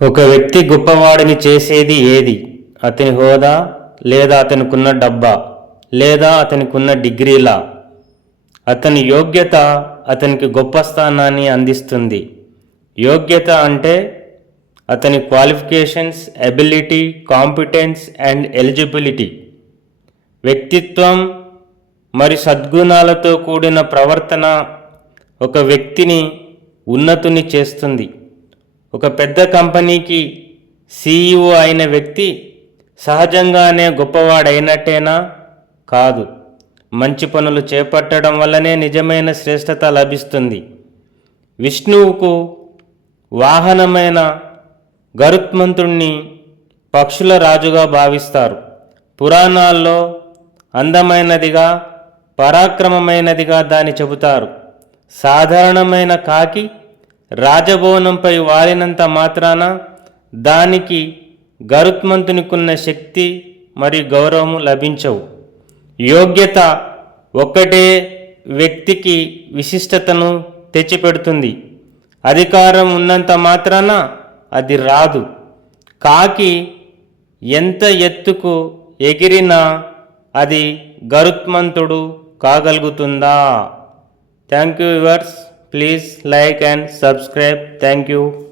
ఒక వ్యక్తి గొప్పవాడిని చేసేది ఏది? అతని హోదా, లేదా అతనికున్న డబ్బా, లేదా అతనికున్న డిగ్రీలా? అతని యోగ్యత అతనికి గొప్ప స్థానాన్ని అందిస్తుంది. యోగ్యత అంటే అతని qualifications, ability, competence and eligibility. వ్యక్తిత్వం మరి సద్గుణాలతో కూడిన ప్రవర్తన ఒక వ్యక్తిని ఉన్నతుని చేస్తుంది. ఒక పెద్ద కంపెనీకి CEO అయిన వ్యక్తి సహజంగానే గొప్పవాడైనట్టేనా? కాదు. మంచి పనులు చేపట్టడం వల్లనే నిజమైన శ్రేష్టత లభిస్తుంది. విష్ణువుకు వాహనమైన గరుత్మంతుణ్ణి పక్షుల రాజుగా భావిస్తారు. పురాణాల్లో అందమైనదిగా, పరాక్రమమైనదిగా దాన్ని చెబుతారు. సాధారణమైన కాకి రాజభవనంపై వాలినంత మాత్రాన దానికి గరుత్మంతునికున్న శక్తి మరియు గౌరవము లభించవు. యోగ్యత ఒక్కటే వ్యక్తికి విశిష్టతను తెచ్చిపెడుతుంది. అధికారం ఉన్నంత మాత్రాన అది రాదు. కాకి ఎంత ఎత్తుకు ఎగిరినా అది గరుత్మంతుడు కాగలుగుతుందా? Thank you viewers. Please like and subscribe. Thank you.